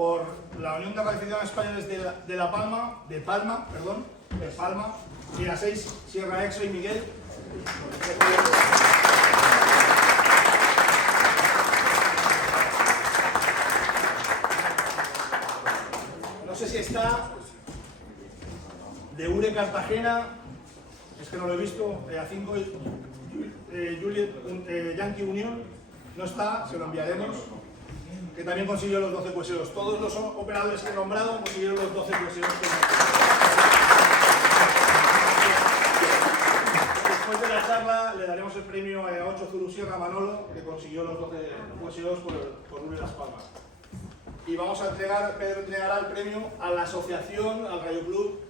por la Unión de Radioaficionados Españoles de Palma, y a 6, Sierra Exo y Miguel. No sé si está de Ure Cartagena, es que no lo he visto, a 5 Juliet Yankee Unión, no está, se lo enviaremos, que también consiguió los 12 poseos. Todos los operadores que he nombrado consiguieron los 12 poseos. Después de la charla le daremos el premio a 8 Zulu Sierra Manolo, que consiguió los 12 poseos por Ure Las Palmas. Y vamos a entregar, Pedro entregará el premio a la asociación, al Radio Club,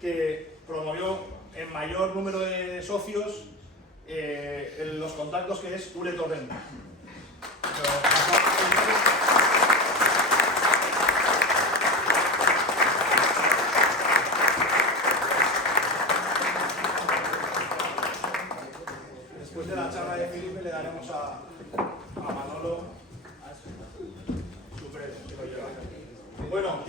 que promovió en mayor número de socios los contactos, que es Ure Torrent. Después de la charla de Felipe le daremos a Manolo su premio, si lo lleva. Bueno,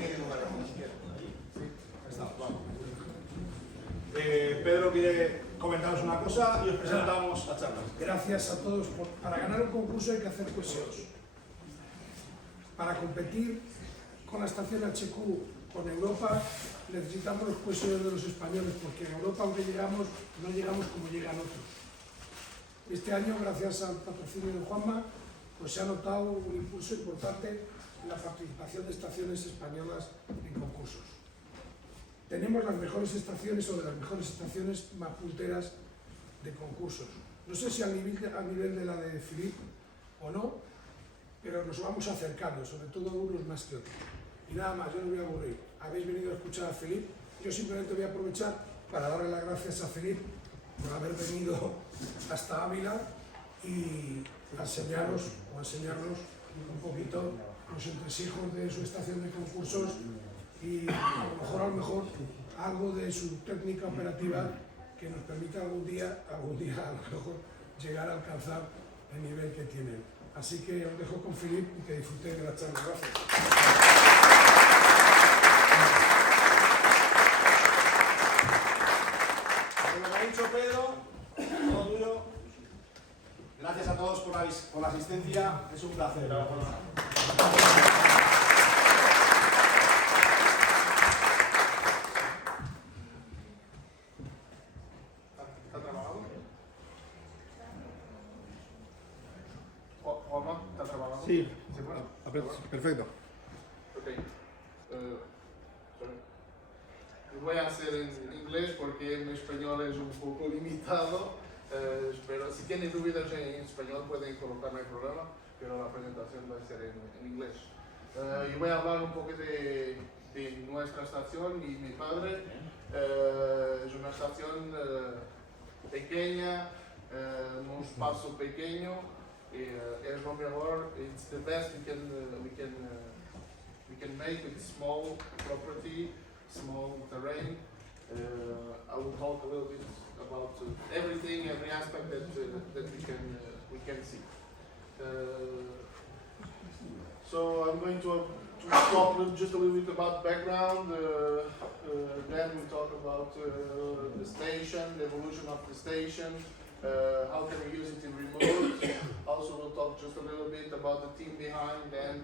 Pedro quiere comentaros una cosa y os presentamos la charla. Gracias a todos. Para ganar un concurso hay que hacer cohesiones. Para competir con la estación HQ con Europa necesitamos los cohesiones de los españoles, porque en Europa, aunque llegamos, no llegamos como llegan otros. Este año, gracias al patrocinio de Juanma, pues se ha notado un impulso importante en la participación de estaciones españolas en concursos. Tenemos las mejores estaciones o de las mejores estaciones más punteras de concursos. No sé si al nivel de la de Philippe o no, pero nos vamos acercando, sobre todo unos más que otros. Y nada más, yo no voy a aburrir. Habéis venido a escuchar a Philippe. Yo simplemente voy a aprovechar para darle las gracias a Philippe por haber venido hasta Ávila y enseñarnos un poquito los entresijos de su estación de concursos y a lo mejor algo de su técnica operativa que nos permita algún día a lo mejor llegar a alcanzar el nivel que tienen. Así que os dejo con Philippe y que disfrutéis de la charla. Gracias. Como ha dicho Pedro, todo tuyo. Gracias a todos por la asistencia, es un placer. Sí, perfecto. Okay. Sorry. Voy a hacer en inglés porque mi español es un poco limitado, pero si tienen dudas en español pueden colocar, no hay problema, pero la presentación va a ser en inglés. Y voy a hablar un poco de nuestra estación y mi padre. Es una estación pequeña, un espacio pequeño. Es lo mejor. It's the best we can make with small property, small terrain. I will talk a little bit about everything, every aspect that we can see. So I'm going to talk just a little bit about background. Then we talk about the station, the evolution of the station. How can we use it in remote? Also, we'll talk just a little bit about the team behind, and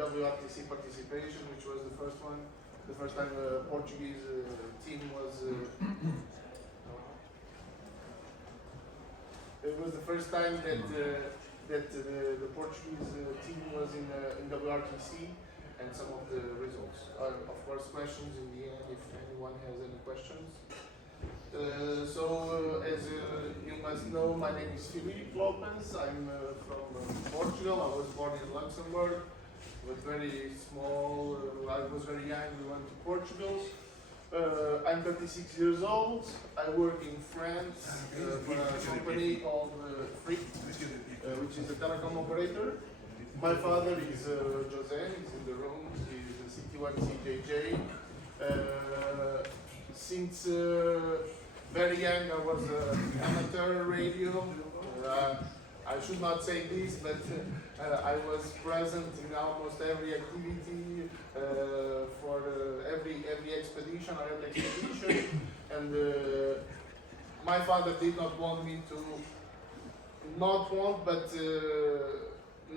WRTC participation, which was the first one. The first time the Portuguese team was. It was the first time that the Portuguese team was in WRTC, and some of the results. Of course, questions in the end if anyone has any questions. As you must know, my name is Filipe Lopes. I'm from Portugal. I was born in Luxembourg. Was very small. I was very young. We went to Portugal. I'm 36 years old. I work in France for a company called Free, which is a telecom operator. My father is Jose. He's in the room. He's a CT1 CJJ. Since very young, I was amateur radio. I should not say this, but I was present in almost every activity for every expedition or every expedition, and my father did not want me to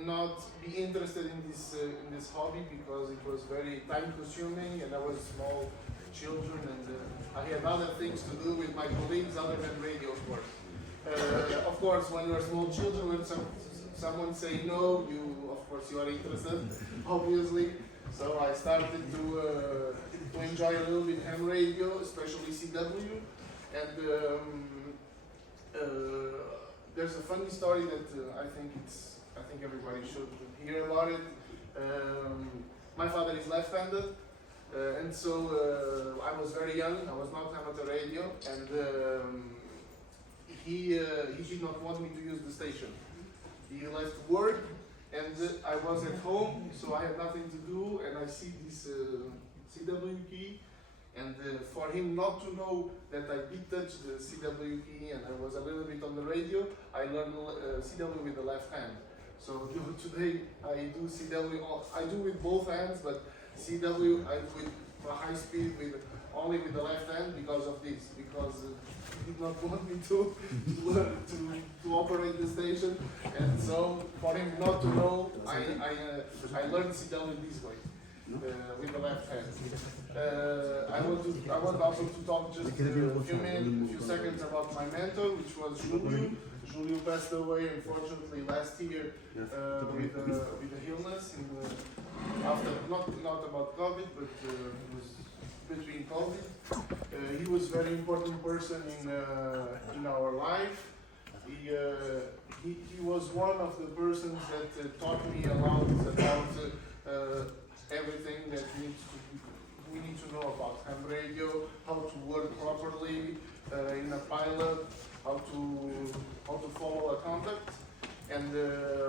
not be interested in this hobby because it was very time consuming and I was small children and I had other things to do with my colleagues other than radio sport. Of course, when you are small children, when someone say no, you are interested, obviously. So I started to enjoy a little bit ham radio, especially CW, and there's a funny story that I think everybody should hear about it. My father is left-handed, and so I was very young. I was not amateur radio, and he did not want me to use the station. He left work, and I was at home, so I had nothing to do, and I see this CW key, and for him not to know that I did touch the CW key and I was a little bit on the radio, I learned CW with the left hand. So today I do CW, I do with both hands, but CW I do with high speed only with the left hand because of this, because he did not want me to learn to operate the station, and so for him not to know, I learned CW this way. With the left hand. I want also to talk just a few seconds about my mentor, which was Julio. Julio passed away unfortunately last year with a illness after not about COVID, but it was between COVID. He was a very important person in our life. He was one of the persons that taught me a lot about everything that we need to know about ham radio, how to work properly in a pilot, how to follow a contact, and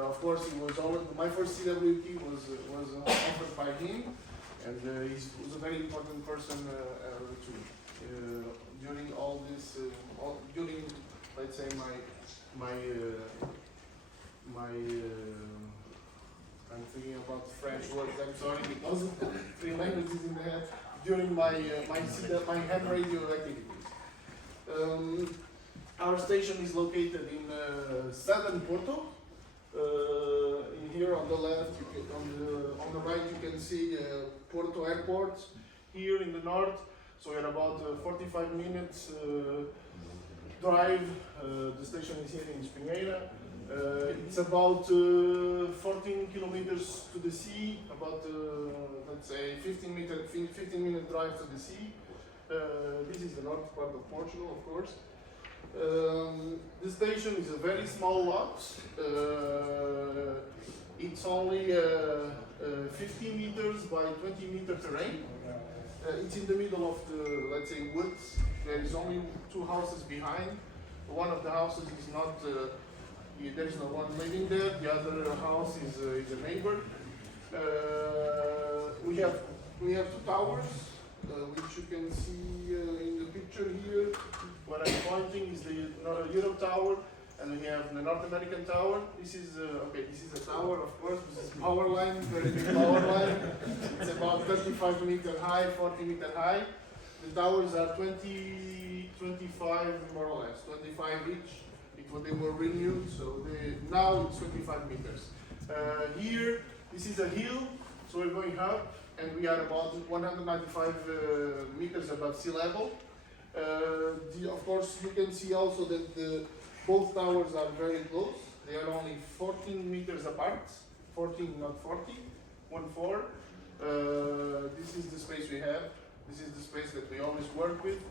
of course he was always my first CW key was offered by him, and he was a very important person too during all this during let's say my I'm thinking about French words, I'm sorry, because of the three languages in the head during my ham radio activities. Our station is located in southern Porto. In here on the left, on the right you can see Porto Airport. Here in the north, so we're about 45 minutes drive. The station is here in Espinheira. It's about 14 kilometers to the sea, about let's say 15 minute drive to the sea. This is the north part of Portugal, of course. The station is a very small lot. It's only 15 meters by 20 meter terrain. It's in the middle of the, let's say, woods. There is only two houses behind. One of the houses is not. There is no one living there. The other house is a neighbor. We have two towers, which you can see in the picture here. What I'm pointing is the Europe Tower, and we have the North American Tower. This is This is a tower, of course. This is power line, very big power line. It's about 35 meter high, 40 meter high. The towers are 25 more or less, 25 each. When they were renewed, so now it's 25 meters. Here, this is a hill, so we're going up, and we are about 195 meters above sea level. Of course, you can see also that both towers are very close. They are only 14 meters apart, 14, not 40, 1-4. This is the space we have. This is the space that we always work with.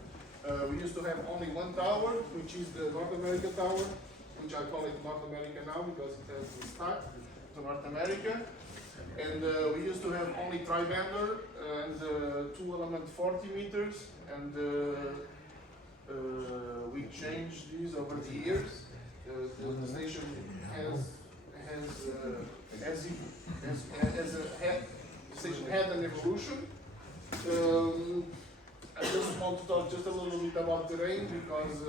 We used to have only one tower, which is the North America Tower, which I call it North America now because it has the start to North America. And we used to have only tri-bander and two element 40 meters, and we changed these over the years. The station had an evolution. I just want to talk just a little bit about terrain because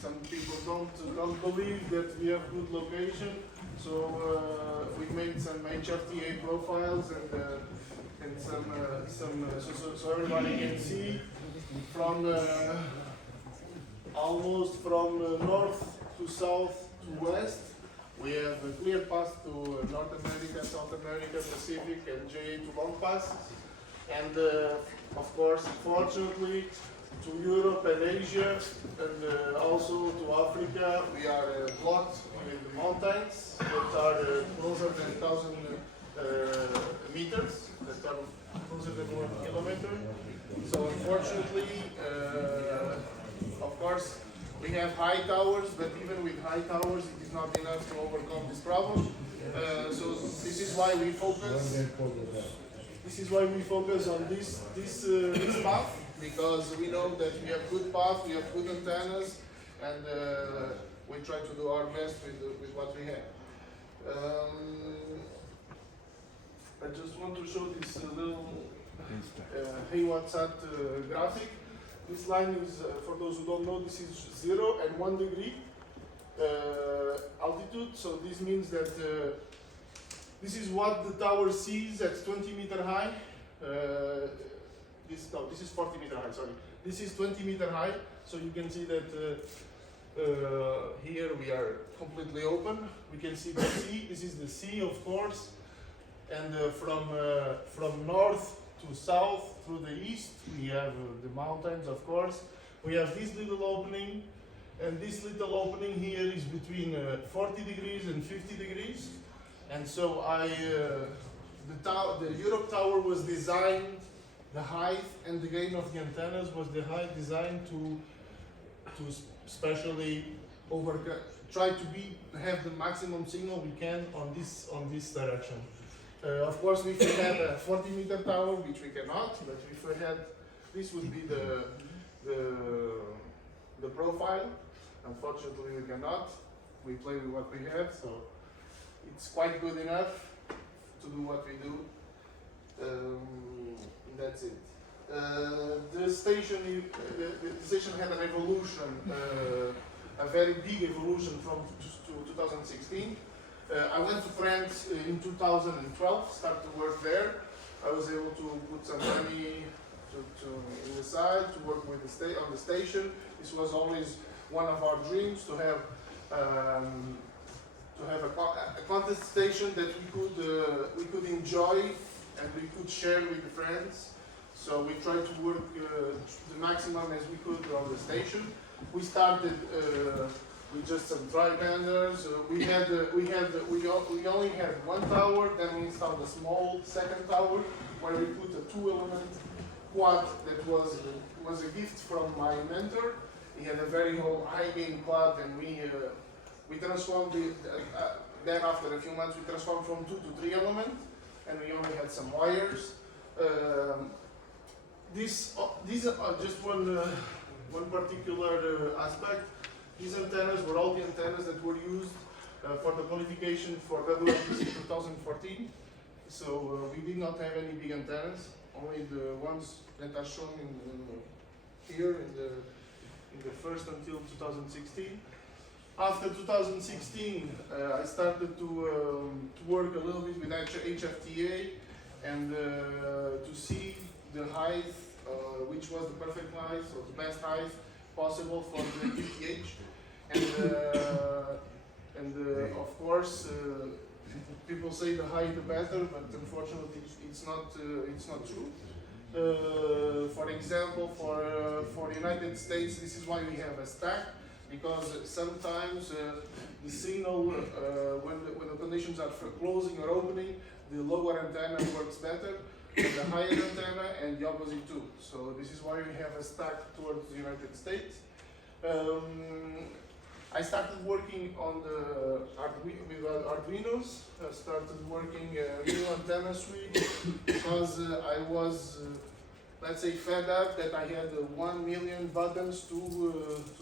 some people don't believe that we have good location. So we made some HFTA profiles and so everybody can see from almost from north to south to west. We have a clear path to North America, South America, Pacific, and JA to Long Pass. And of course, fortunately, to Europe and Asia, and also to Africa, we are blocked with mountains that are closer than 1,000 meters, that are closer than 1 kilometer. So unfortunately, of course, we have high towers, but even with high towers, it is not enough to overcome this problem. So this is why we focus. This is why we focus on this path, because we know that we have good path, we have good antennas, and we try to do our best with what we have. I just want to show this little hey what's at graphic. This line is, for those who don't know, this is 0 and 1 degree altitude. So this means that this is what the tower sees at 20 meter high. This is 40 meter high, sorry. This is 20 meter high, so you can see that here we are completely open. We can see the sea, this is the sea of course, and from north to south through the east, we have the mountains of course. We have this little opening, and this little opening here is between 40 degrees and 50 degrees. And so the Europe tower was designed, the height and the gain of the antennas was designed to especially try to have the maximum signal we can on this direction. Of course, if we had a 40 meter tower, which we cannot, but if we had, this would be the profile. Unfortunately, we cannot. We play with what we have, so it's quite good enough to do what we do. That's it. The station had an evolution, a very big evolution from 2016. I went to France in 2012, started to work there. I was able to put some money in the side to work with on the station. This was always one of our dreams, to have a contest station that we could enjoy and we could share with the friends. So we tried to work the maximum as we could on the station. We started with just some tri-banders. We only had one tower. Then we installed a small second tower where we put a 2-element quad that was a gift from my mentor. He had a very high gain quad, and we transformed it. Then after a few months, we transformed from 2 to 3 element, and we only had some wires. These are just one particular aspect. These antennas were all the antennas that were used for the qualification for WRTC 2014. So we did not have any big antennas, only the ones that are shown here in the first until 2016. After 2016, I started to work a little bit with HFTA and to see the height, which was the perfect height, or the best height possible for the QTH. And of course, people say the higher the better, but unfortunately, it's not true. For example, for the United States, this is why we have a stack, because sometimes the signal, when the conditions are for closing or opening, the lower antenna works better than the higher antenna, and the opposite too. So this is why we have a stack towards the United States. I started working on with Arduinos. I started working new antenna switch because I was, let's say, fed up that I had 1 million buttons to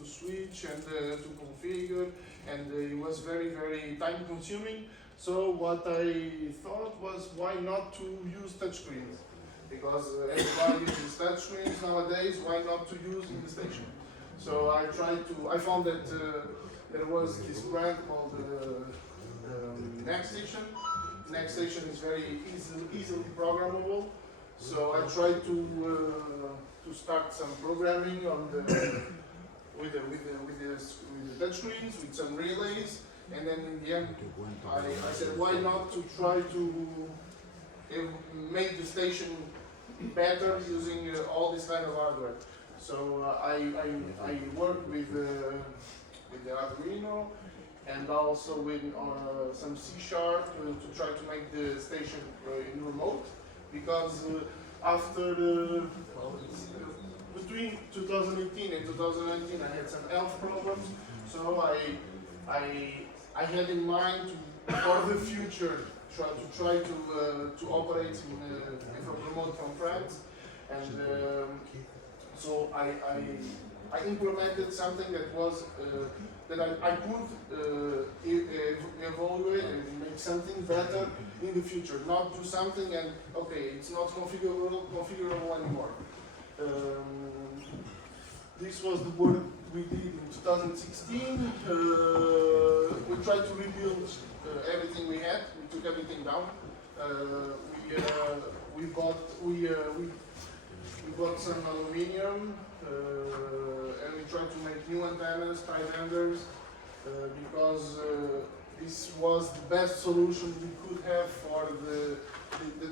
switch and to configure, and it was very, very time consuming. So what I thought was, why not to use touchscreens? Because everybody uses touchscreens nowadays, why not to use in the station? So I found that there was this brand called Next Station. Next Station is very easily programmable. So I tried to start some programming on with the touchscreens, with some relays, and then in the end I said, why not to try to make the station better using all this kind of hardware. So I worked with the Arduino and also with some C# to try to make the station in remote, because after between 2018 and 2019 I had some health problems, so I had in mind for the future try to operate from remote from France, and so I implemented something that was that I could evaluate and make something better in the future, not do something and okay, it's not configurable anymore. This was the work we did in 2016. We tried to rebuild everything we had. We took everything down. We bought some aluminium, and we tried to make new antennas, tri-vendors, because this was the best solution we could have for the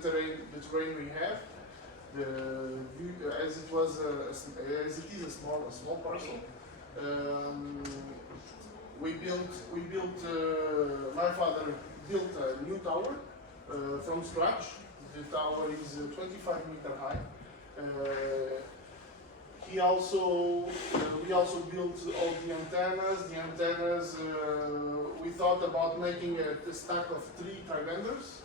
terrain we have. As it is a small parcel. My father built a new tower from scratch. The tower is 25-meter high. We also built all the antennas. The antennas, we thought about making a stack of 3 tri-vendors.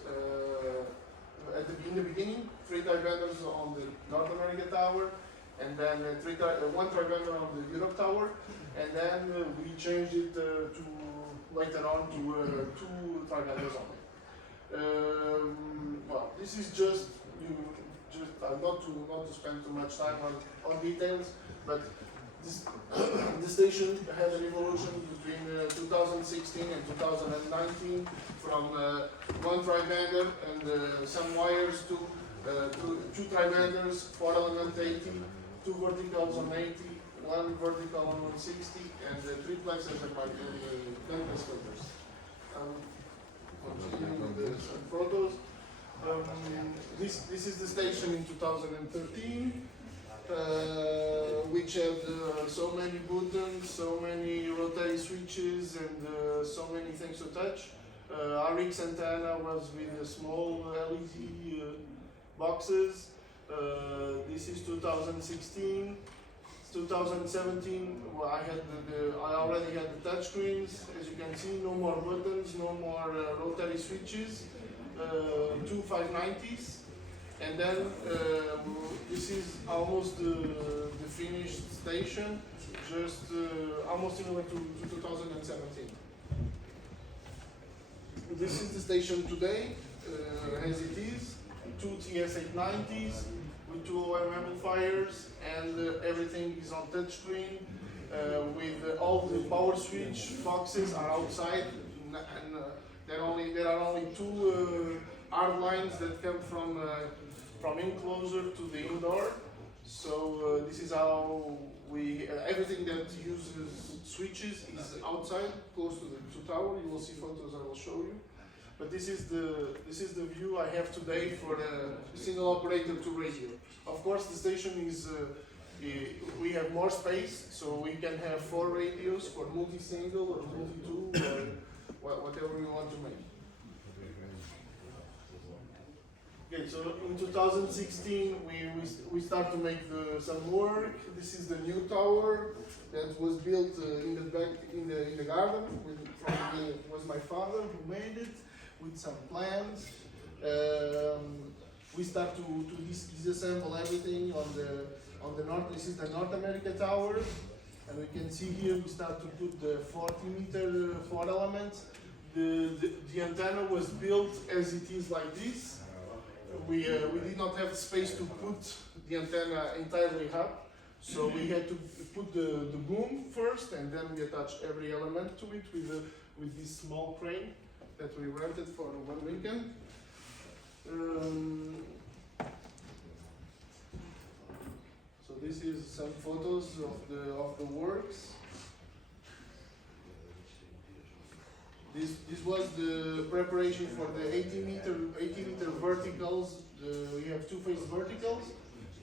In the beginning, 3 tri-vendors on the North America tower, and then 1 tri-vendor on the Europe tower, and then we changed it later on to 2 tri-vendors only. Well, this is just not to spend too much time on details, but the station had an evolution between 2016 and 2019 from 1 tri-vendor and some wires to 2 tri-vendors, 4-element 80, 2 verticals on 80, 1 vertical on 160, and 3 plexes and micro filters. Continuing with some photos. This is the station in 2013. Which had so many buttons, so many rotary switches, and so many things to touch. RX antenna was with the small LED boxes. This is 2016. 2017, well, I already had the touch screens. As you can see, no more buttons, no more rotary switches. 2 590s. And then this is almost the finished station, just almost similar to 2017. This is the station today, as it is, 2 TS890s with 2 OM amplifiers, and everything is on touchscreen. With all the power switch boxes are outside, and there are only 2 hard lines that come from enclosure to the indoor. So this is how everything that uses switches is outside, close to the tower. You will see photos I will show you. But this is the view I have today for a single operator 2 radio. Of course, the station is we have more space, so we can have 4 radios for multi-single or multi-2 or whatever we want to make. Okay, so in 2016 we start to make some work. This is the new tower that was built in the garden. Was my father who made it with some plans. We start to disassemble everything on the north. This is the North America tower, and we can see here we start to put the 40-meter 4 elements. The antenna was built as it is like this. We did not have space to put the antenna entirely up, So we had to put the boom first, and then we attached every element to it with this small crane that we rented for 1 weekend. So this is some photos of the works. This was the preparation for the 80-meter verticals. We have two-phase verticals.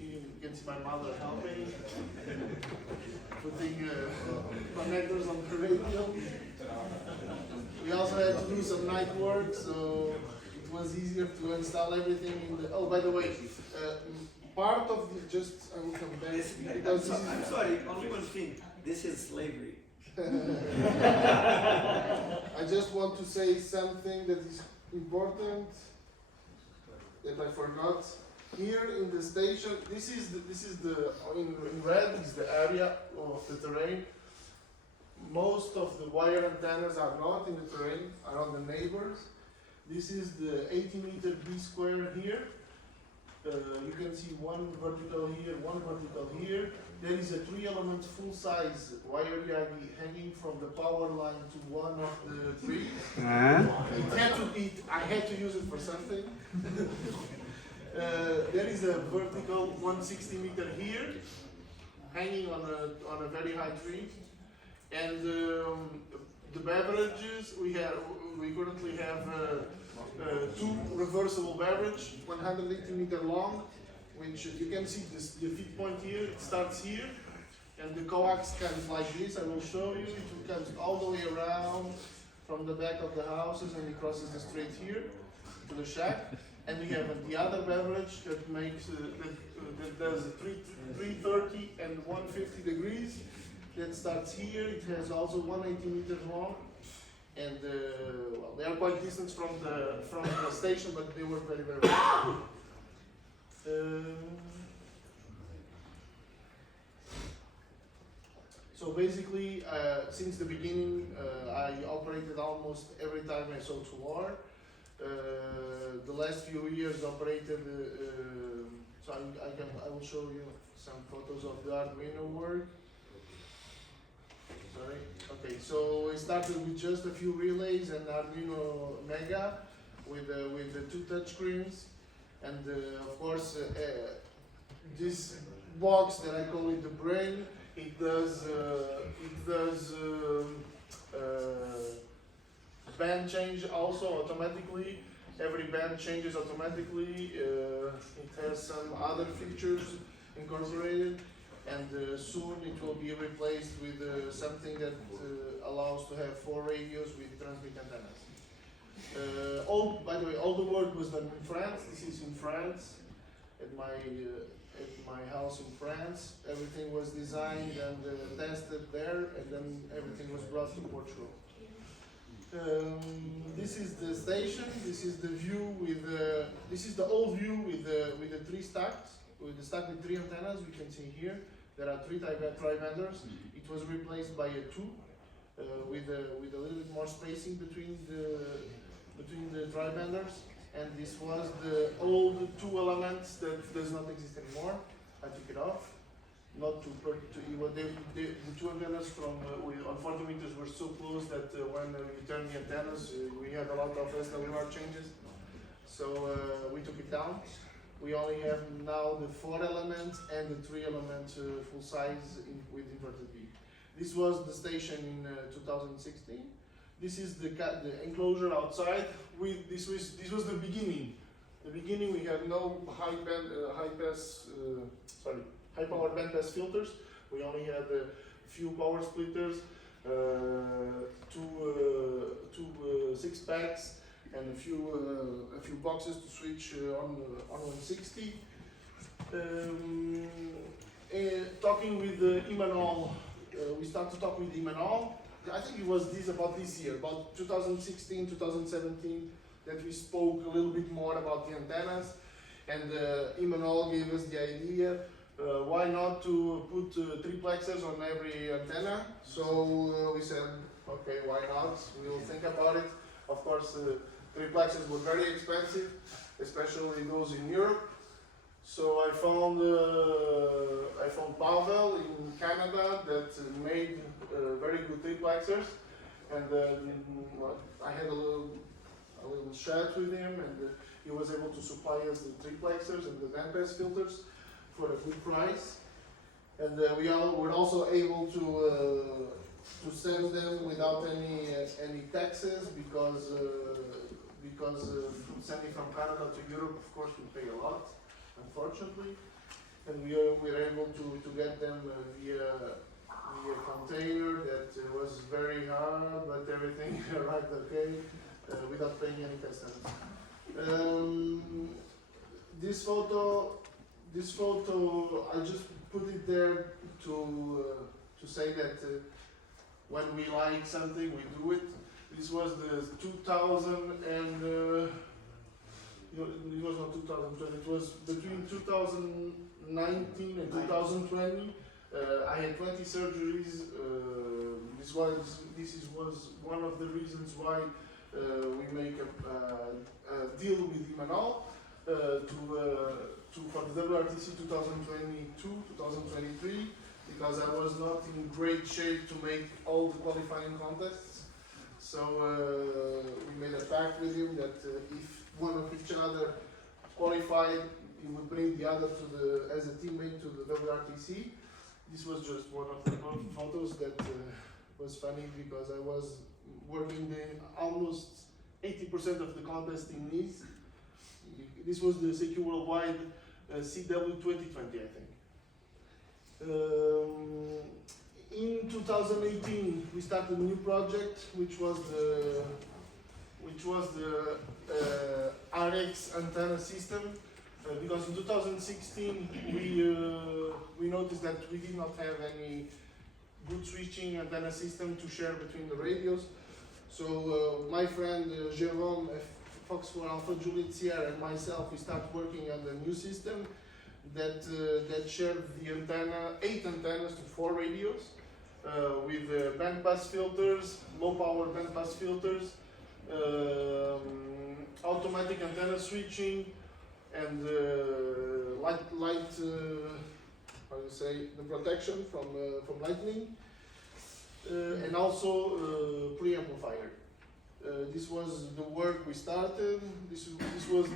You can see my mother helping, putting connectors on the radio. We also had to do some night work, so it was easier to install everything in the. Oh, by the way, part of the I will come back because I'm sorry, only one thing. This is slavery. I just want to say something that is important that I forgot. Here in the station, this is the in red is the area of the terrain. Most of the wire antennas are not in the terrain, are on the neighbors. This is the 80-meter B square here. You can see one vertical here, one vertical here. There is a 3-element full-size wire yagi hanging from the power line to one of the trees. I had to use it for something. There is a vertical 160-meter here, hanging on a very high tree. And the beverages we currently have 2 reversible beverage, 180-meter long, which you can see the feed point here. It starts here, and the coax comes like this. I will show you. It comes all the way around from the back of the houses, and it crosses the street here to the shack. And we have the other beverage that makes that does 330 and 150 degrees. That starts here. It has also 180 meters long, and well, they are quite distant from the station, but they work very well. So basically, since the beginning, I operated almost every time I saw Tuar. The last few years operated, so I will show you some photos of the Arduino work. Sorry. Okay, so I started with just a few relays and Arduino Mega with the 2 touchscreens, and of course this box that I call it the brain. It does band change also automatically. Every band changes automatically. It has some other features incorporated, and soon it will be replaced with something that allows to have 4 radios with transmit antennas. By the way, all the work was done in France. This is in France, at my house in France. Everything was designed and tested there, and then everything was brought to Portugal. This is the station. This is the view with this is the old view with the 3 stacks, with the stack with 3 antennas. We can see here there are 3 tri-banders. It was replaced by a 2 with a little bit more spacing between the tri-banders. And this was the old 2 elements that does not exist anymore. I took it off. Not to the 2 antennas from on 40 meters were so close that when we turned the antennas, we had a lot of SWR changes. So we took it down. We only have now the 4 elements and the 3 elements full size with inverted V. This was the station in 2016. This is the enclosure outside. This was the beginning. The beginning we had no high power bandpass filters. We only had a few power splitters, 2 6-packs, and a few boxes to switch on 160. Talking with Imanol, we started to talk with Imanol. I think it was about this year, about 2016, 2017, that we spoke a little bit more about the antennas, and Imanol gave us the idea. Why not to put 3-plexers on every antenna? So we said, okay, why not? We'll think about it. Of course, 3-plexers were very expensive, especially those in Europe. So I found Pavel in Canada that made very good triplexers, and I had a little chat with him, and he was able to supply us the triplexers and the bandpass filters for a good price. And we were also able to send them without any taxes because sending from Canada to Europe, of course, we pay a lot, unfortunately. And we were able to get them via container that was very hard, but everything arrived okay without paying any customs. This photo, I just put it there to say that when we like something, we do it. This was the 2000 and it was not 2020. It was between 2019 and 2020. I had 20 surgeries. This was one of the reasons why we make a deal with Imanol for the WRTC 2022-2023, because I was not in great shape to make all the qualifying contests. So we made a pact with him that if one of each other qualified, he would bring the other as a teammate to the WRTC. This was just one of the photos that was funny because I was working almost 80% of the contest in Nice. This was the CQ Worldwide CW 2020, I think. In 2018, we started a new project, which was the RX antenna system. Because in 2016 we noticed that we did not have any good switching antenna system to share between the radios. So my friend Jérôme, Fox 4 Alpha Juliet Sierra, and myself, we started working on the new system that shared the antenna, 8 antennas to 4 radios with bandpass filters, low power bandpass filters, automatic antenna switching, and how do you say, the protection from lightning, and also preamplifier. This was the work we started. This was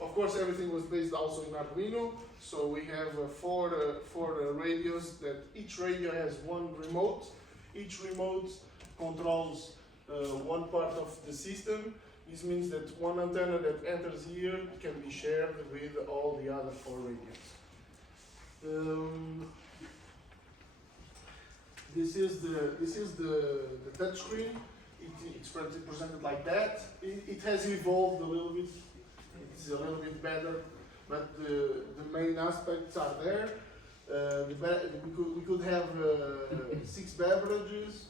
of course everything was based also in Arduino. So we have four radios that each radio has one remote. Each remote controls one part of the system. This means that one antenna that enters here can be shared with all the other 4 radios. This is the touch screen. It's presented like that. It has evolved a little bit. It's a little bit better, but the main aspects are there. We could have 6 beverages.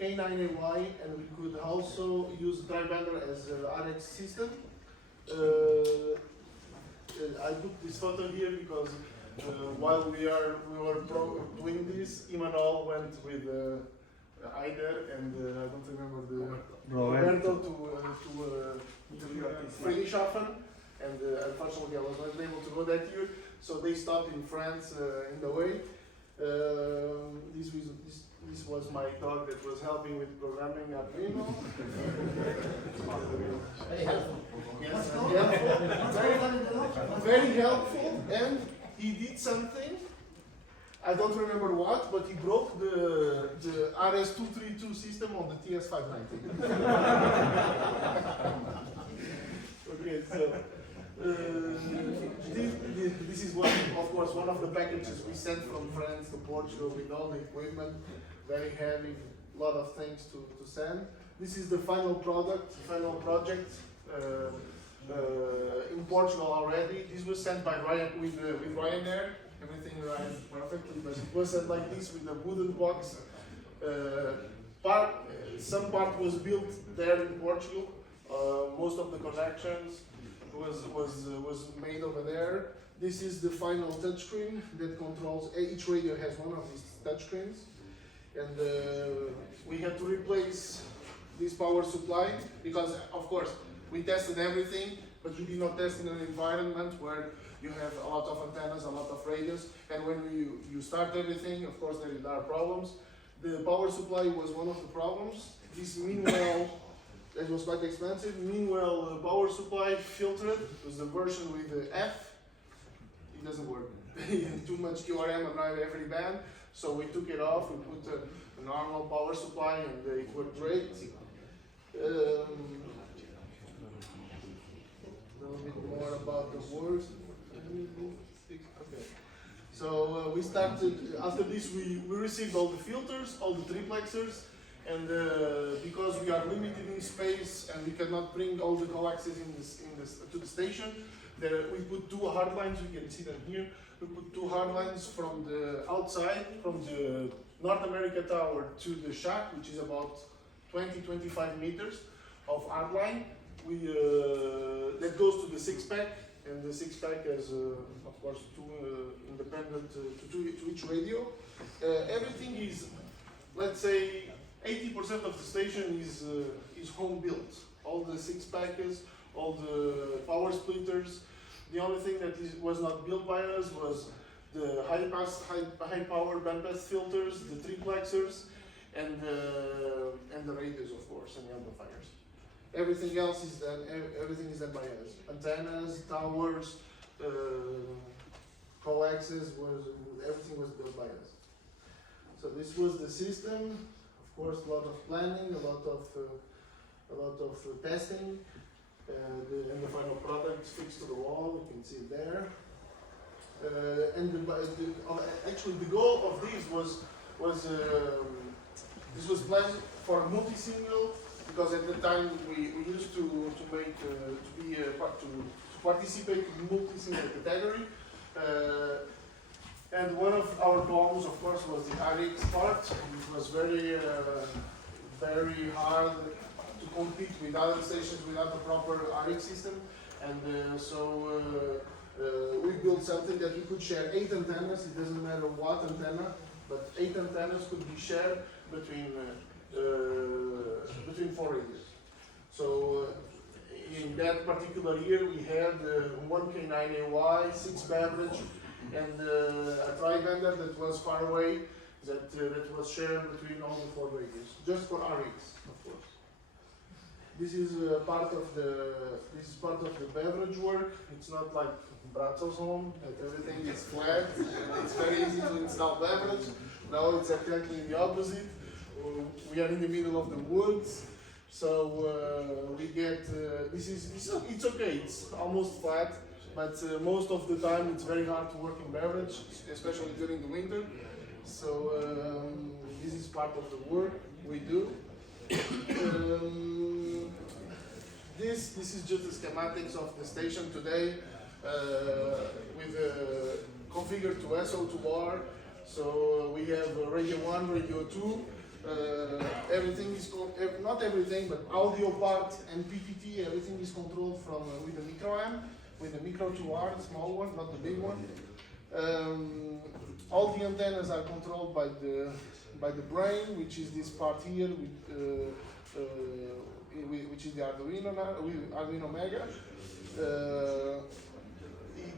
K9AY, and we could also use Tri-Bander as an RX system. I put this photo here because while we were doing this, Imanol went with Aider and I don't remember the Roberto to Friedrichshafen, and unfortunately I was not able to go that year, so they stopped in France in the way. This was my dog that was helping with programming Arduino. Very helpful. Yes, very helpful, and he did something. I don't remember what, but he broke the RS232 system on the TS590. Okay, so this is of course one of the packages we sent from France to Portugal with all the equipment, very heavy, lot of things to send. This is the final project in Portugal already. This was sent by with Ryanair. Everything arrived perfectly, but it was sent like this with a wooden box. Some part was built there in Portugal. Most of the connections was made over there. This is the final touchscreen that controls. Each radio has one of these touchscreens, and we had to replace this power supply because, of course, we tested everything, but you did not test in an environment where you have a lot of antennas, a lot of radios, and when you start everything, of course there are problems. The power supply was one of the problems. This meanwhile, it was quite expensive. Meanwhile, the power supply filtered was the version with the F. It doesn't work. Too much QRM on every band, so we took it off. We put a normal power supply, and it worked great. A little bit more about the work. Okay. So we started, after this we received all the filters, all the triplexers, and because we are limited in space and we cannot bring all the coaxes to the station, we put two hard lines, you can see them here. We put two hard lines from the outside, from the North America tower to the shack, which is about 20-25 meters of hard line. That goes to the six-pack, and the six-pack has, of course, two independent to each radio. Everything is, let's say, 80% of the station is home built. All the six-packers, all the power splitters. The only thing that was not built by us was the high power bandpass filters, the triplexers, and the radios, of course, and the amplifiers. Everything else is done. Everything is done by us. Antennas, towers, coaxes, everything was built by us. So this was the system. Of course, a lot of planning, a lot of testing, and the final product fixed to the wall. You can see it there. Actually, the goal of this was this was planned for a multi-single, because at the time we used to participate in multi-single category. And one of our goals, of course, was the RX part. It was very hard to compete with other stations without a proper RX system. And so we built something that we could share 8 antennas. It doesn't matter what antenna, but 8 antennas could be shared between 4 radios. So in that particular year, we had 1 K9AY, 6 beverage, and a tri-vendor that was far away, that was shared between all the 4 radios, just for RX, of course. This is part of the beverage work. It's not like Bratzo's home, that everything is flat. It's very easy to install beverage. No, it's exactly the opposite. We are in the middle of the woods, so we get it's okay. It's almost flat, but most of the time it's very hard to work in beverage, especially during the winter. So this is part of the work we do. This is just the schematics of the station today, with configured to SO2R. So we have radio 1, radio 2. Everything is not everything, but audio part and PPT. Everything is controlled from with the micro amp, with the micro 2R, the small one, not the big one. All the antennas are controlled by the brain, which is this part here, which is the Arduino Mega.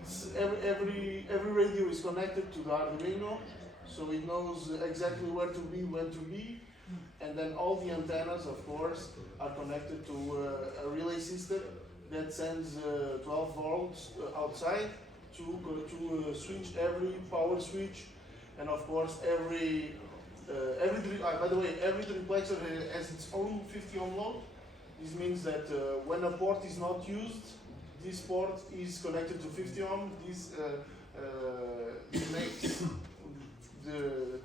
It's every radio is connected to the Arduino, so it knows exactly where to be, when to be, and then all the antennas, of course, are connected to a relay system that sends 12 volts outside to switch every power switch, and of course by the way, every triplexer has its own 50 ohm load. This means that when a port is not used, this port is connected to 50 ohm. This makes the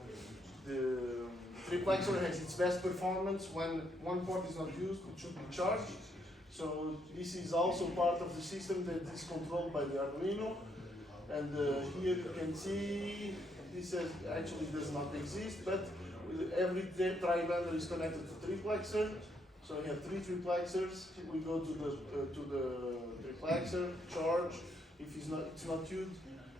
triplexer has its best performance when one port is not used. It should be charged. So this is also part of the system that is controlled by the Arduino. And here you can see this actually does not exist, but every tri-vendor is connected to triplexer. So we have 3 triplexers. We go to the triplexer, charge. If it's not used,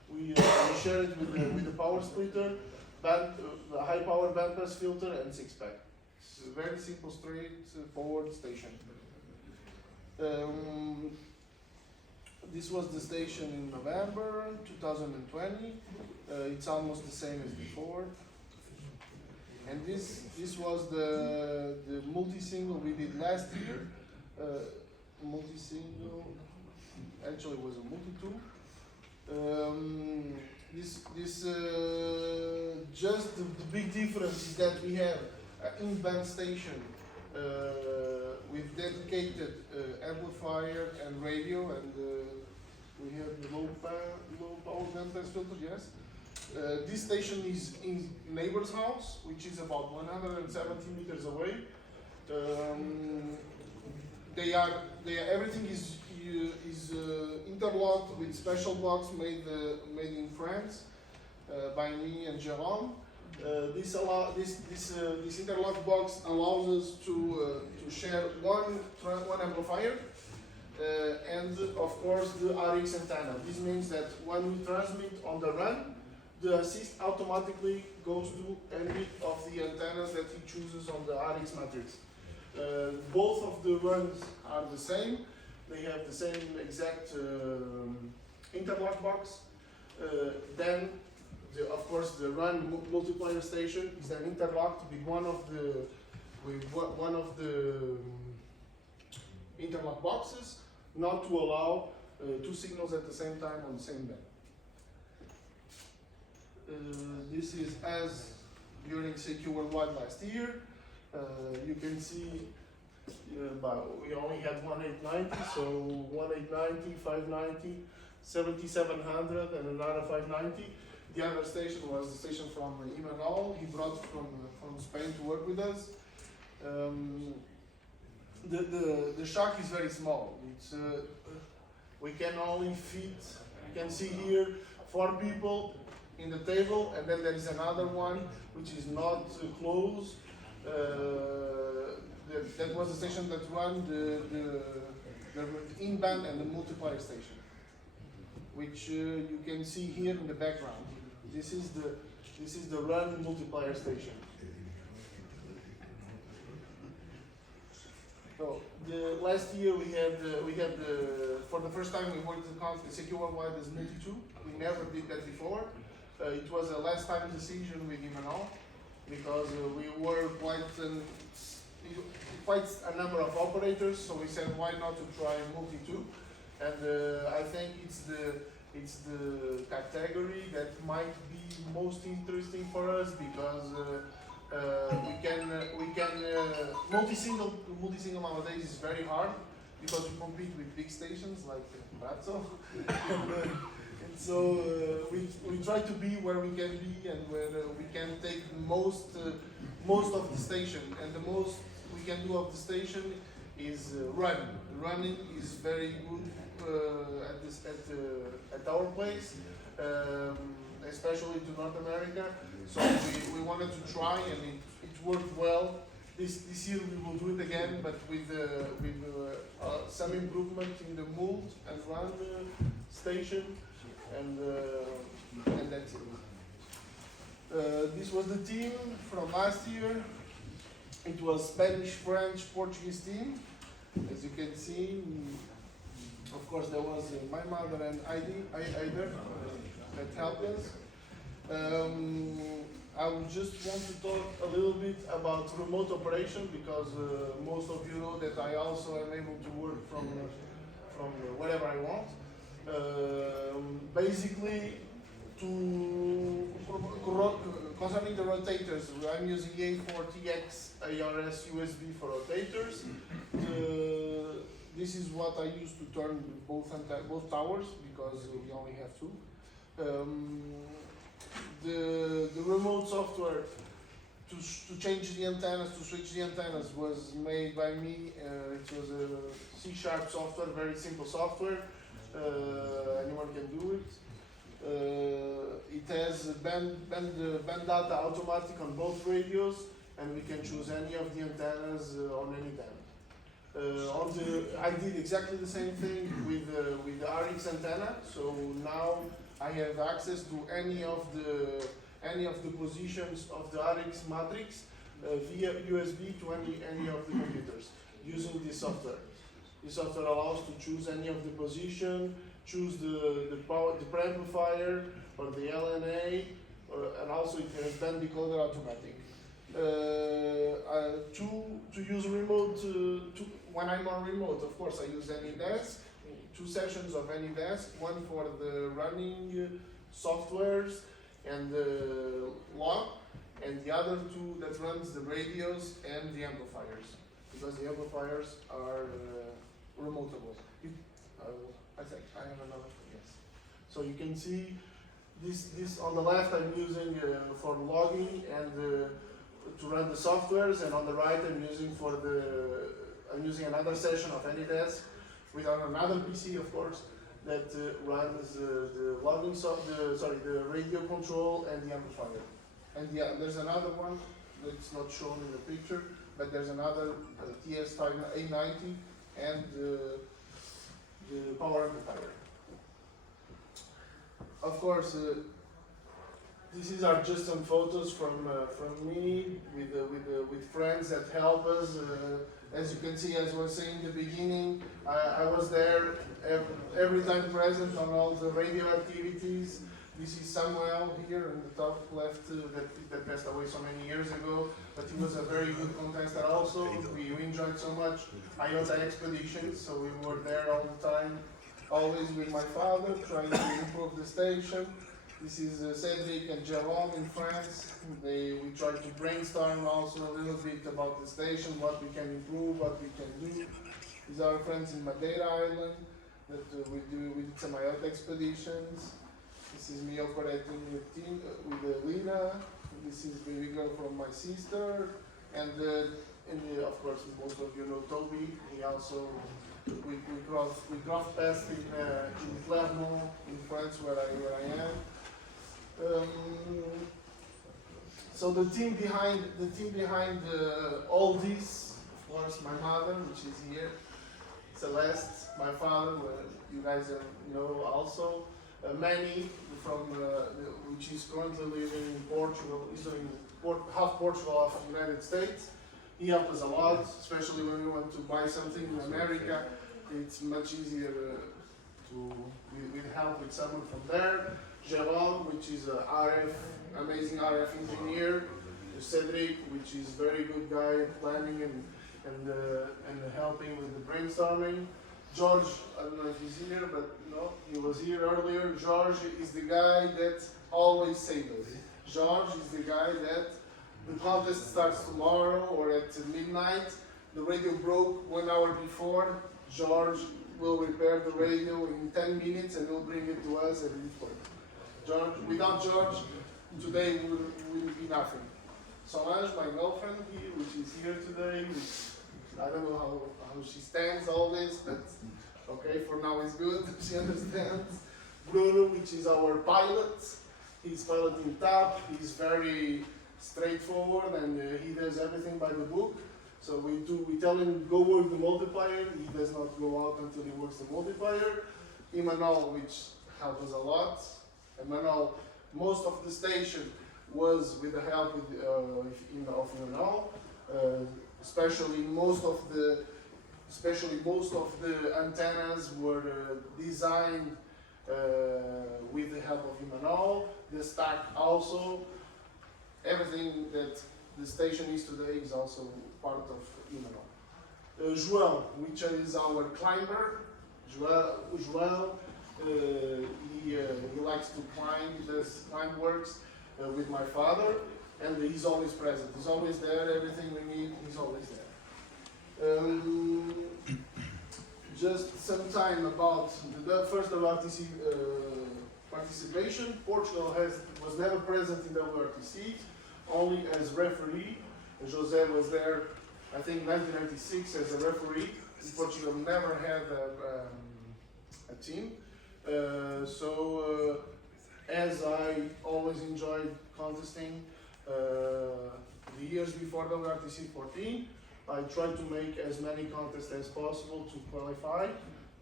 we share it with the power splitter, the high power bandpass filter, and 6-pack. It's a very simple, straightforward station. This was the station in November 2020. It's almost the same as before. And this was the multi-single we did last year. Multi-single, actually was a multi-tool. Just the big difference is that we have an in-band station with dedicated amplifier and radio, and we have the low power bandpass filter, yes. This station is in neighbor's house, which is about 170 meters away. Everything is interlocked with special blocks made in France by me and Jérôme. This interlock box allows us to share one amplifier and of course the RX antenna. This means that when we transmit on the run, the assist automatically goes to any of the antennas that he chooses on the RX matrix. Both of the runs are the same. They have the same exact interlock box. Then, of course, the run multiplier station is then interlocked with one of the interlock boxes, not to allow two signals at the same time on the same band. This is as during CQ Worldwide last year. You can see we only had 1890, so 1890, 590, 7700 and another 590. The other station was the station from Iberradio. He brought from Spain to work with us. The shock is very small. It's we can only fit. You can see here 4 people in the table, and then there is another one which is not closed. That was the station that ran the in-band and the multiplier station, which you can see here in the background. This is the run multiplier station. So last year we had for the first time we worked the CQ Worldwide as multi-2. We never did that before. It was a last time decision with Imanol, because we were quite a number of operators, so we said why not to try multi-2, and I think it's the category that might be most interesting for us, because we can multi-single nowadays is very hard, because we compete with big stations like Brazzo. And so we try to be where we can be and where we can take most of the station, and the most we can do of the station is run. Running is very good at our place, especially to North America. So we wanted to try, and it worked well. This year we will do it again, but with some improvement in the mult and run station, and that's it. This was the team from last year. It was Spanish, French, Portuguese team. As you can see, of course there was my mother and Iber that helped us. I would just want to talk a little bit about remote operation, because most of you know that I also am able to work from wherever I want. Basically, concerning the rotators, I'm using A4TX ARS USB for rotators. This is what I use to turn both towers, because we only have 2. The remote software to change the antennas, to switch the antennas, was made by me. It was a C# software, very simple software. Anyone can do it. It has band data automatic on both radios, and we can choose any of the antennas on any band. I did exactly the same thing with the RX antenna. So now I have access to any of the positions of the RX matrix via USB to any of the computers using this software. This software allows to choose any of the position, choose the preamplifier or the LNA, and also it has band decoder automatic. To use remote, when I'm on remote, of course I use AnyDesk, 2 sessions of AnyDesk, one for the running softwares and the log, and the other 2 that runs the radios and the amplifiers, because the amplifiers are remotable. I think I have another, yes. So you can see this on the left I'm using for logging and to run the softwares, and on the right I'm using another session of AnyDesk with another PC, of course, that runs the logging the radio control and the amplifier. And yeah, there's another one that's not shown in the picture, but there's another TS-A90 and the power amplifier. Of course, these are just some photos from me with friends that help us. As you can see, as I was saying in the beginning, I was there every time present on all the radio activities. This is Samuel here in the top left that passed away so many years ago, but he was a very good contester also. We enjoyed so much IOTA expeditions, so we were there all the time, always with my father, trying to improve the station. This is Cedric and Jérôme in France. We tried to brainstorm also a little bit about the station, what we can improve, what we can do. These are friends in Madeira Island that we did some IOTA expeditions. This is me operating with Lina. This is baby girl from my sister. And of course, most of you know Toby. He also, we crossed paths in Clermont, in France, where I am. So the team behind all this, of course, my mother, which is here, Celeste, my father, you guys know also, Manny from which is currently living in Portugal. He's doing half Portugal, half United States. He helped us a lot, especially when we want to buy something in America. It's much easier with help with someone from there. Jérôme, which is an amazing RF engineer. Cedric, which is very good guy at planning and helping with the brainstorming. George, I don't know if he's here, but no, he was here earlier. George is the guy that always saves us. George is the guy that the contest starts tomorrow or at midnight. The radio broke 1 hour before. George will repair the radio in 10 minutes and will bring it to us at the George, without George, today would be nothing. Solange, my girlfriend here, which is here today, I don't know how she stands all this, but okay, for now it's good, she understands. Bruno, which is our pilot, he's piloting TAP, he's very straightforward and he does everything by the book. So we tell him go work the multiplier, he does not go out until he works the multiplier. Emmanuel, which helped us a lot. Emmanuel, most of the station was with the help of Emmanuel, especially most of the antennas were designed with the help of Emmanuel. The stack also, everything that the station is today is also part of Emmanuel. João, which is our climber. João, he likes to climb, he does climb works with my father, and he's always present. He's always there, everything we need, he's always there. Just some time about the first WRTC participation. Portugal was never present in the WRTC, only as referee. José was there, I think, 1996 as a referee. Portugal never had a team. As I always enjoyed contesting the years before WRTC 14, I tried to make as many contests as possible to qualify.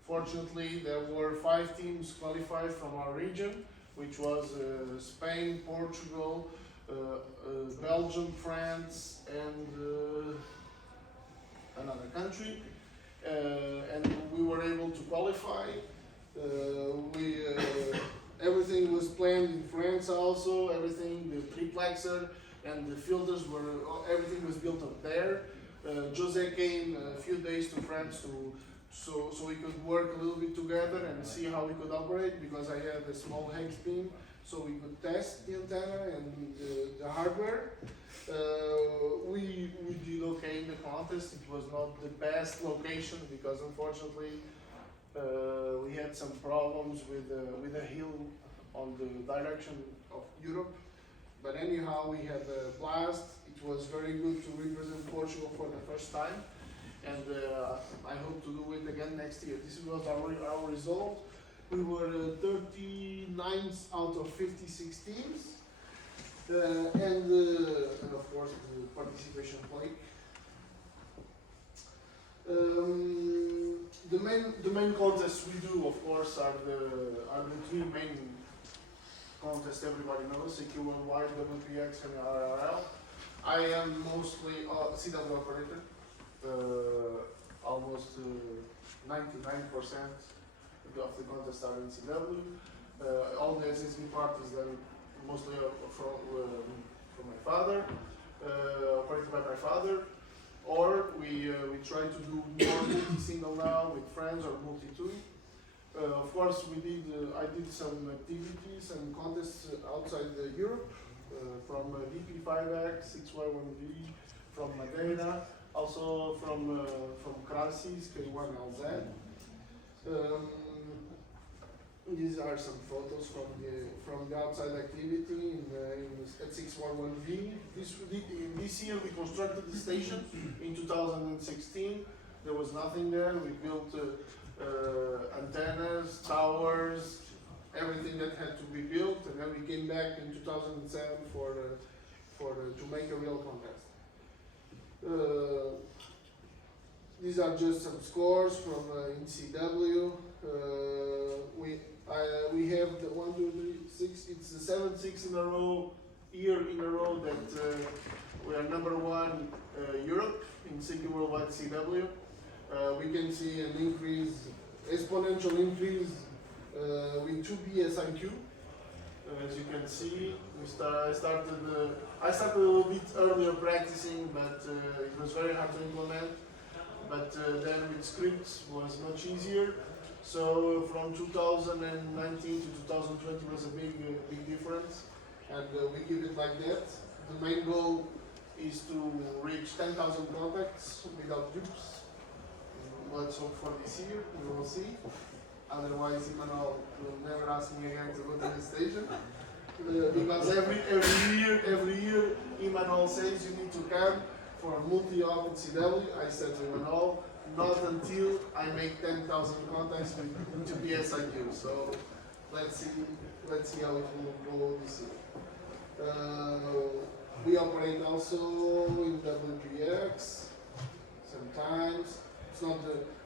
Fortunately, there were 5 teams qualified from our region, which was Spain, Portugal, Belgium, France, and another country. And we were able to qualify. Everything was planned in France also. Everything, the triplexer and the filters everything was built up there. Jose came a few days to France so we could work a little bit together and see how we could operate, because I had a small hex beam, so we could test the antenna and the hardware. We did okay in the contest. It was not the best location because unfortunately we had some problems with a hill on the direction of Europe. But anyhow, we had a blast. It was very good to represent Portugal for the first time, and I hope to do it again next year. This was our result. We were 39th out of 56 teams, and of course the participation plate. The main contests we do, of course, are the three main contests everybody knows: CQ Worldwide, WPX, and RRL. I am mostly a CW operator. Almost 99% of the contests are in CW. All the SSB parties done mostly from my father, operated by my father. Or we try to do more multi-single now with friends or multi-two. Of course, I did some activities and contests outside Europe, from DP5X, 6Y1V, from Madeira, also from Krasis, K1LZ. These are some photos from the outside activity at 611V. This year we constructed the station in 2016. There was nothing there. We built antennas, towers, everything that had to be built, and then we came back in 2007 to make a real contest. These are just some scores from in CW. We have the 1, 2, 3, 6. It's the 7th year in a row that we are number one Europe in CQ Worldwide CW. We can see an increase, exponential increase with 2 BSIQ. As you can see, I started a little bit earlier practicing, but it was very hard to implement. But then with scripts was much easier. So from 2019 to 2020 was a big difference, and we keep it like that. The main goal is to reach 10,000 contacts without dupes. Let's hope for this year, we will see. Otherwise, Emmanuel will never ask me again to go to the station. Because every year, Emmanuel says you need to come for multi-op in CW. I said to Emmanuel, not until I make 10,000 contacts with BSIQ. So let's see how it will go this year. We operate also in WPX sometimes.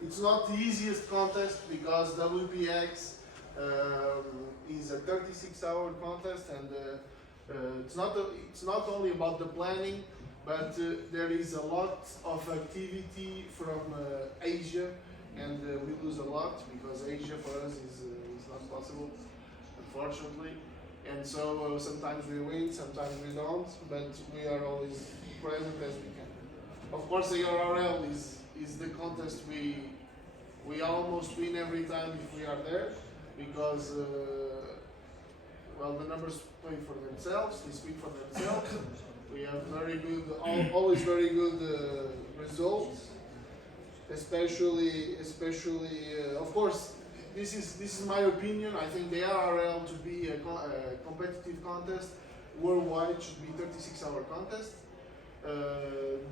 It's not the easiest contest because WPX is a 36-hour contest, and it's not only about the planning, but there is a lot of activity from Asia, and we lose a lot because Asia for us is not possible, unfortunately. And so sometimes we win, sometimes we don't, but we are always present as we can. Of course, the RRL is the contest we almost win every time if we are there, because well, the numbers play for themselves, they speak for themselves. We have always very good results, especially of course, this is my opinion. I think the RRL to be a competitive contest worldwide should be 36-hour contest.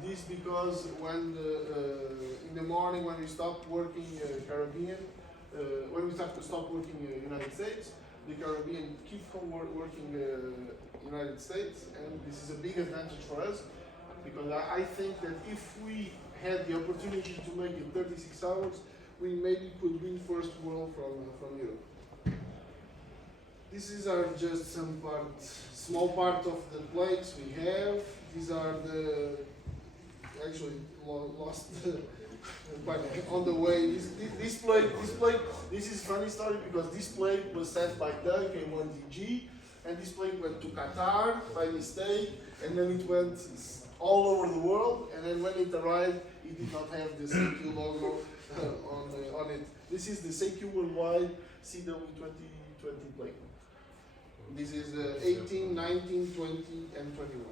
This because when in the morning when we stop working Caribbean, when we stop working United States, the Caribbean keep on working United States, and this is a big advantage for us, because I think that if we had the opportunity to make it 36 hours, we maybe could win first world from Europe. These are just some small part of the plates we have. These are actually lost but on the way, this is funny story because this plane was sent by Doug K1DG, and this plane went to Qatar by mistake, and then it went all over the world, and then when it arrived, it did not have the CQ logo on it. This is the CQ Worldwide CW2020 plane. This is 18, 19, 20, and 21.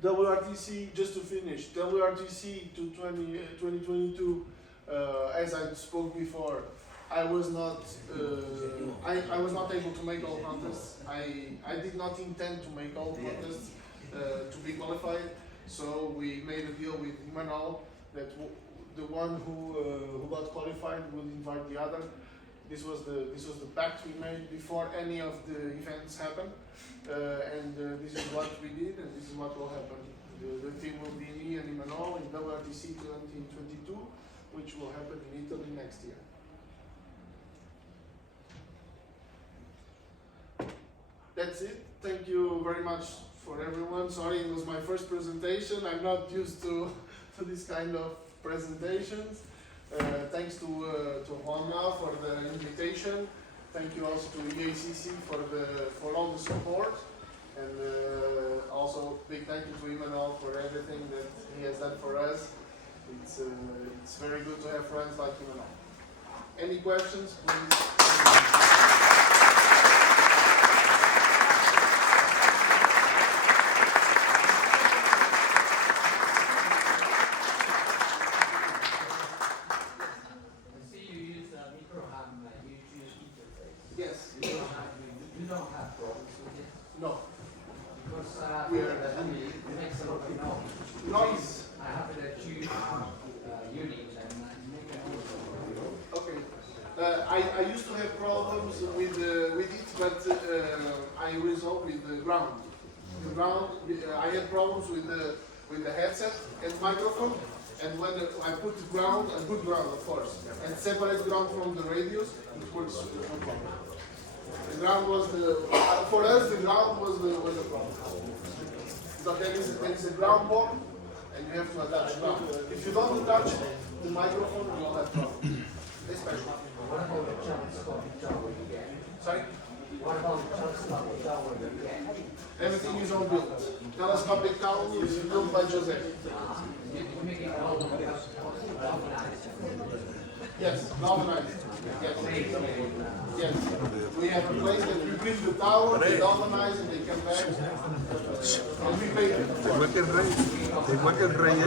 WRTC, just to finish, WRTC to 2022, as I spoke before, I was not able to make all contests. I did not intend to make all contests to be qualified, so we made a deal with Imanol that the one who got qualified would invite the other. This was the pact we made before any of the events happened. And this is what we did, and this is what will happen. The team will be me and Imanol in WRTC 2022, which will happen in Italy next year. That's it. Thank you very much for everyone. Sorry, it was my first presentation. I'm not used to this kind of presentations. Thanks to Juana for the invitation. Thank you also to EACC for all the support, and also big thank you to Imanol for everything that he has done for us. It's very good to have friends like Imanol. Any questions, please? I used to have problems with it, but I resolved with the ground. The ground, I had problems with the headset and microphone, and when I put ground, a good ground of course, and separate ground from the radios, it works no problem. The ground was for us the ground was the problem. So there is a ground board, and you have to attach ground. If you don't attach the microphone, you will have problem. Especially. What about the telescopic tower you get? Sorry? What about the telescopic tower you get? Everything is all built. Telescopic tower is built by Jose. You make it all galvanized. Yes, galvanized. Yes. Yes. We have a place that we build the tower, we galvanize, and they come back. And we pay them. Igual que el rey,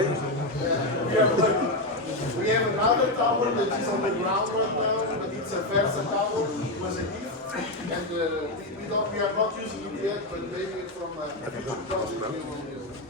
We have another tower that is on the ground right now, but it's a Versa tower. It was a gift, and we are not using it yet, but maybe it's from a future project we will use.